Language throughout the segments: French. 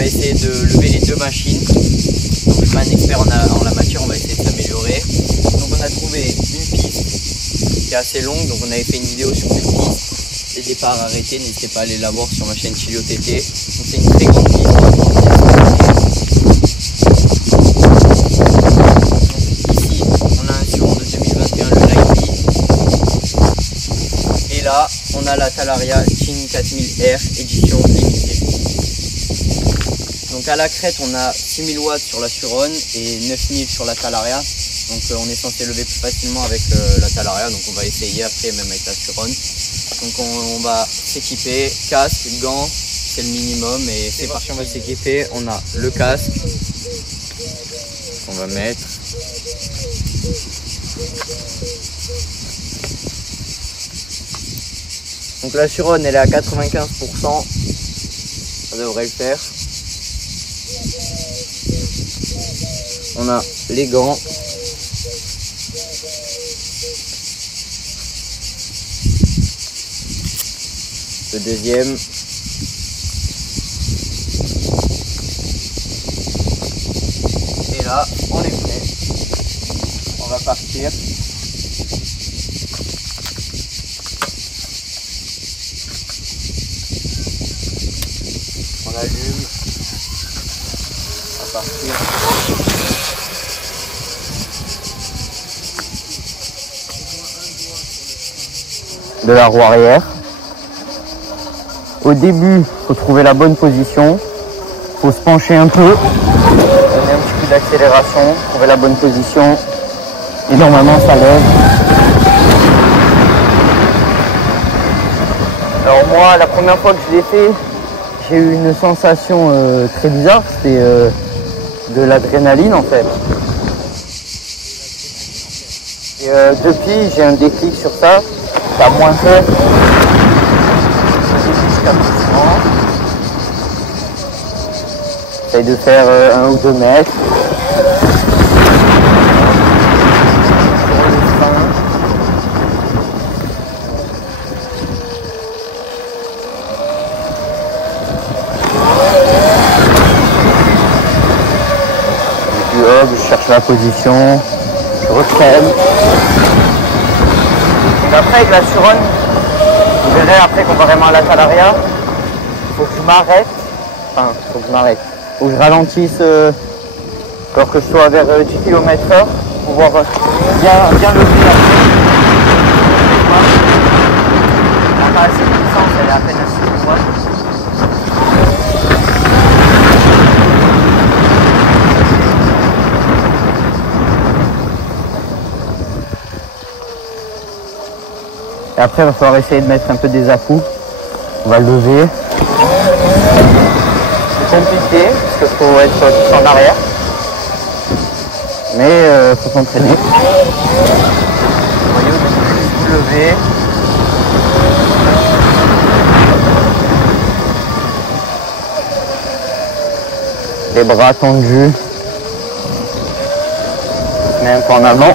va essayer de lever les deux machines. Donc, je suis pas un expert en la matière, on va essayer de s'améliorer. Donc on a trouvé une piste qui est assez longue, donc on avait fait une vidéo sur cette piste. Les départs arrêtés, n'hésitez pas à aller la voir sur ma chaîne Chilio TT. Donc c'est une très grande piste. Ici, on a un Suron de 2021, le Lively. Et là, on a la Talaria Chin 4000R édition limitée. Donc à la crête, on a 6000 watts sur la Suron et 9000 sur la Talaria. Donc on est censé lever plus facilement avec la Talaria, donc on va essayer après même avec la Suron. Donc on va s'équiper, casque, gants, c'est le minimum et c'est parti, on va s'équiper. On a le casque qu'on va mettre. Donc la Suron elle est à 95%, ça devrait le faire. On a les gants. Le deuxième. Et là, on est prêt. On va partir. On allume. On va partir. De la roue arrière. Au début, il faut trouver la bonne position. Il faut se pencher un peu, donner un petit coup d'accélération, trouver la bonne position. Et normalement, ça lève. Alors moi, la première fois que je l'ai fait, j'ai eu une sensation très bizarre. C'était de l'adrénaline en fait. Et depuis, j'ai un déclic sur ça. Ça a moins fait. J'essaye de faire 1 ou 2 mètres. Et puis hop, je cherche la position, je retraîne. Et après avec la Suron, vous verrez après comparément à la Talaria, il faut que je m'arrête. Enfin, il faut que je m'arrête. Faut que je ralentisse alors que je sois vers 10 km/h pour pouvoir bien lever la tête. Elle n'a pas assez de puissance, elle est à peine à 6 watts. Et après, il va falloir essayer de mettre un peu des à-coups. On va le lever. C'est compliqué, parce qu'il faut être tout en arrière. Mais il faut s'entraîner. Vous voyez, vous levez. Les bras tendus. Je mets un peu en avant.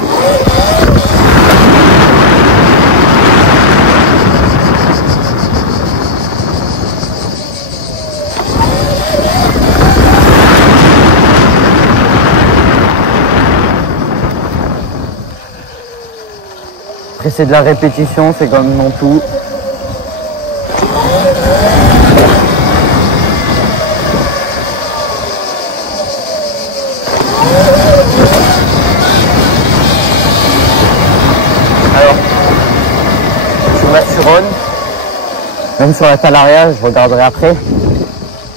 C'est de la répétition, c'est comme dans tout. Alors, sur la Suron, même sur la Talaria, je regarderai après.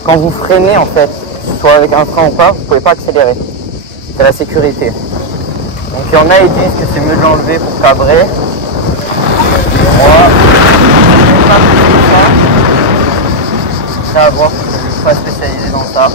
Quand vous freinez, en fait, soit avec un frein ou pas, vous ne pouvez pas accélérer. C'est la sécurité. Donc il y en a qui disent que c'est mieux de l'enlever pour cabrer. Moi, je n'ai pas fait ça. C'est à voir, parce que je ne suis pas spécialisé dans ça.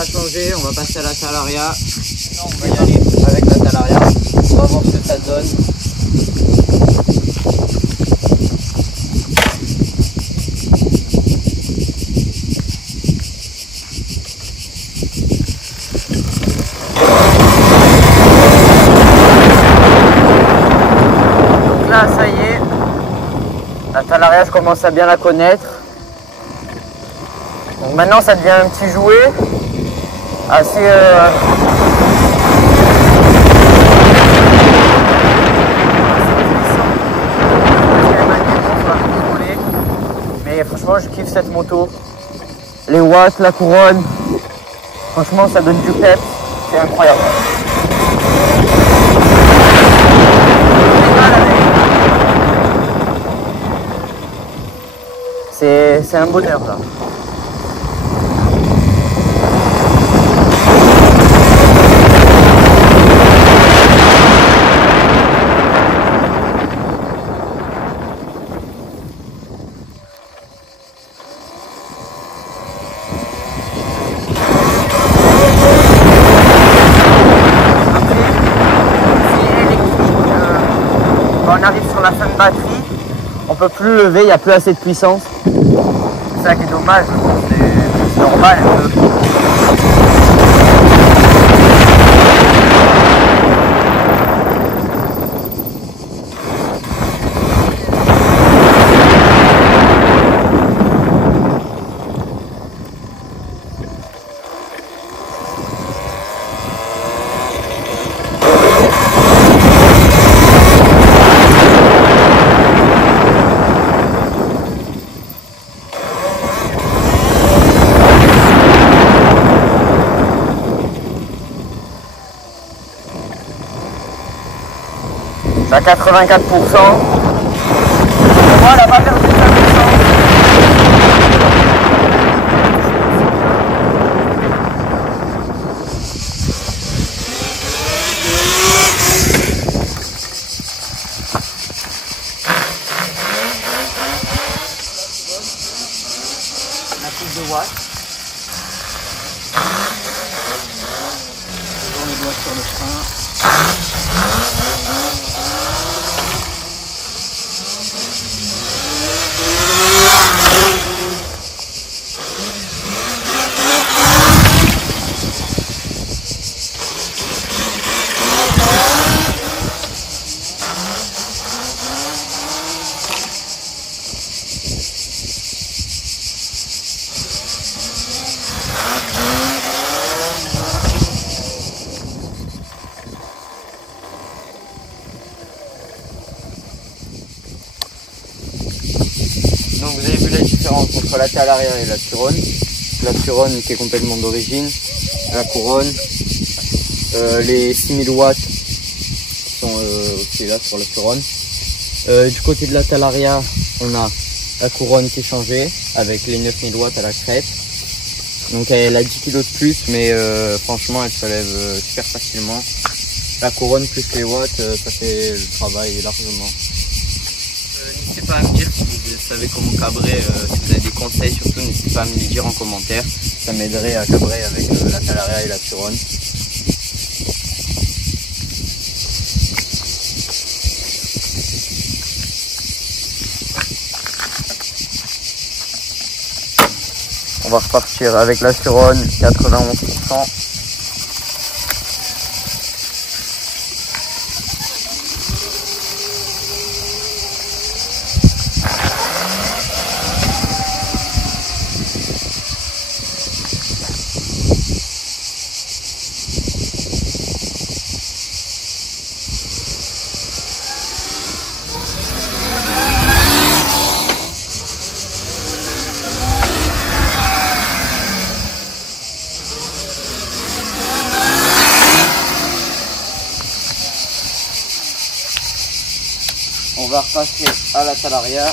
va changer, on va passer à la Talaria. On va y aller avec la Talaria. On va voir ce que ça donne. Donc là, ça y est, la Talaria, je commence à bien la connaître. Donc maintenant, ça devient un petit jouet assez mais franchement, je kiffe cette moto. Les watts, la couronne, franchement, ça donne du pep, c'est incroyable. C'est un bonheur là. On arrive sur la fin de batterie, on peut plus lever, il n'y a plus assez de puissance. C'est ça qui est dommage, c'est normal un peu. À 84%. Voilà, va perdu sa puissance. On a plus de watts. On les doigts sur le frein. Donc vous avez vu la différence entre la Talaria et la Turon. La Turon qui est complètement d'origine, la couronne, les 6000 watts qui sont aussi là sur la Turon. Du côté de la Talaria, on a la couronne qui est changée avec les 9000 watts à la crête. Donc elle a 10 kg de plus, mais franchement elle se lève super facilement. La couronne plus les watts, ça fait le travail largement. N'hésitez pas à me dire si vous savez comment cabrer, si vous avez des conseils surtout, n'hésitez pas à me les dire en commentaire. Ça m'aiderait à cabrer avec la Talaria et la Turon. On va repartir avec la Turon, 91%. On va repasser à la Talaria.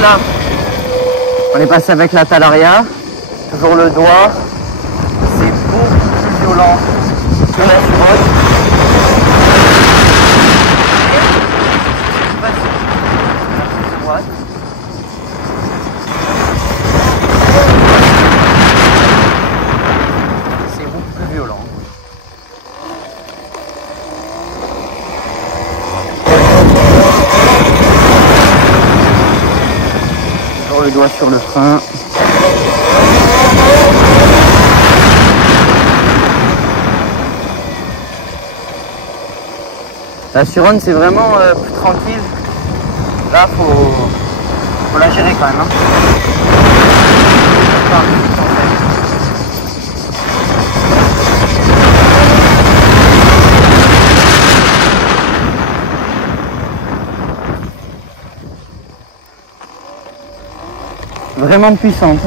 Là. On est passé avec la talaria, toujours le doigt, c'est beaucoup plus violent que la surote. C'est beaucoup plus violent. Toujours le doigt sur le frein. La Sur-Run c'est vraiment plus tranquille. Là faut la gérer quand même. Hein. Vraiment puissante.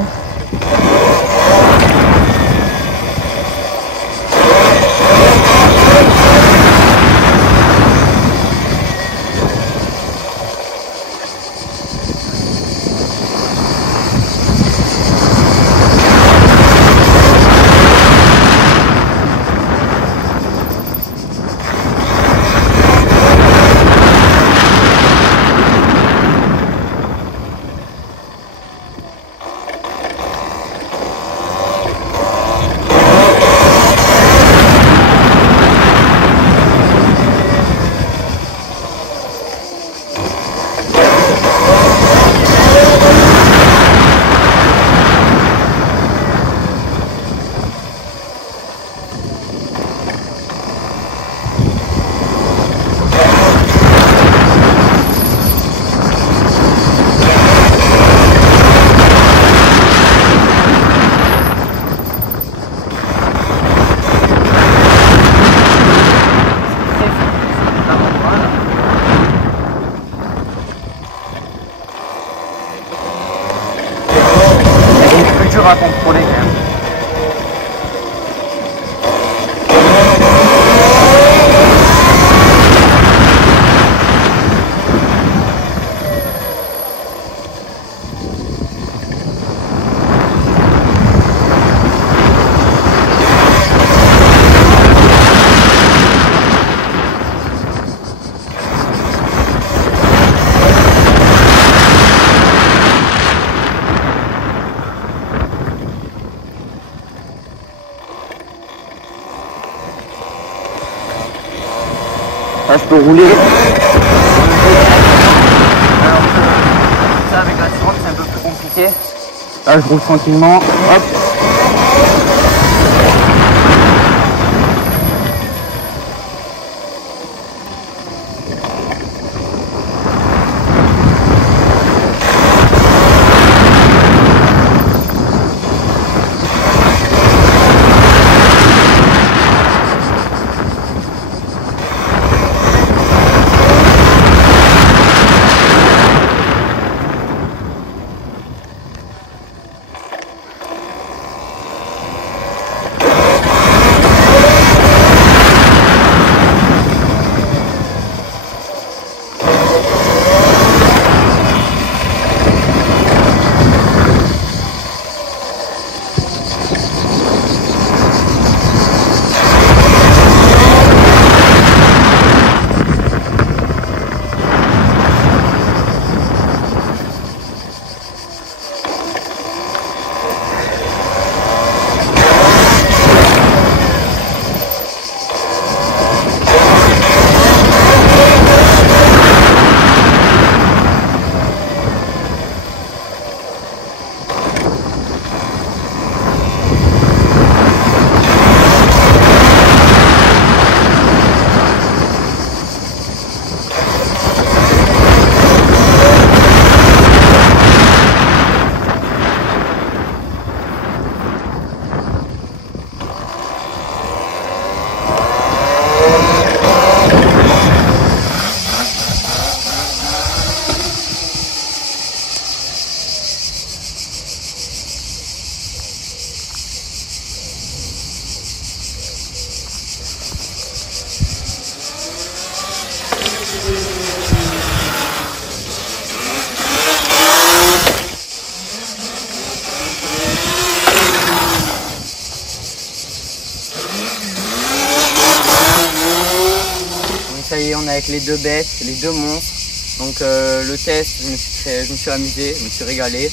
À contrôler quand même. Là, je peux rouler. Alors, ça avec la Sur-Run c'est un peu plus compliqué. Là je roule tranquillement. Hop. on est avec les deux bêtes, les deux monstres. Donc le test, je me suis amusé, je me suis régalé.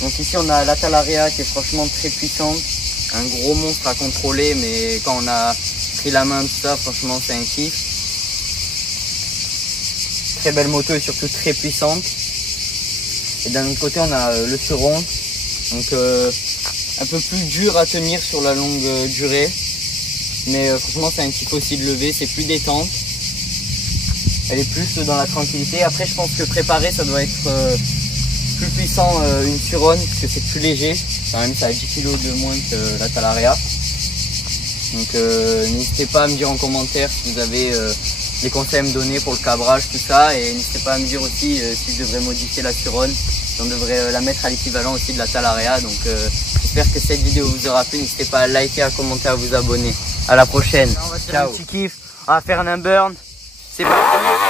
Donc ici on a la Talaria qui est franchement très puissante, un gros monstre à contrôler, mais quand on a pris la main de ça, franchement c'est un kiff. Très belle moto et surtout très puissante. Et d'un autre côté on a le Suron, donc un peu plus dur à tenir sur la longue durée. Mais franchement c'est un kiff aussi de lever, c'est plus détente. Elle est plus dans la tranquillité. Après je pense que préparer ça doit être plus puissant une Suron, parce que c'est plus léger. Quand même ça a 10 kg de moins que la Talaria. Donc n'hésitez pas à me dire en commentaire si vous avez des conseils à me donner pour le cabrage, tout ça. Et n'hésitez pas à me dire aussi si je devrais modifier la Suron. On devrait la mettre à l'équivalent aussi de la Talaria. Donc j'espère que cette vidéo vous aura plu. N'hésitez pas à liker, à commenter, à vous abonner. À la prochaine. Ciao. On va faire un petit kiff. On va faire un burn. C'est parti.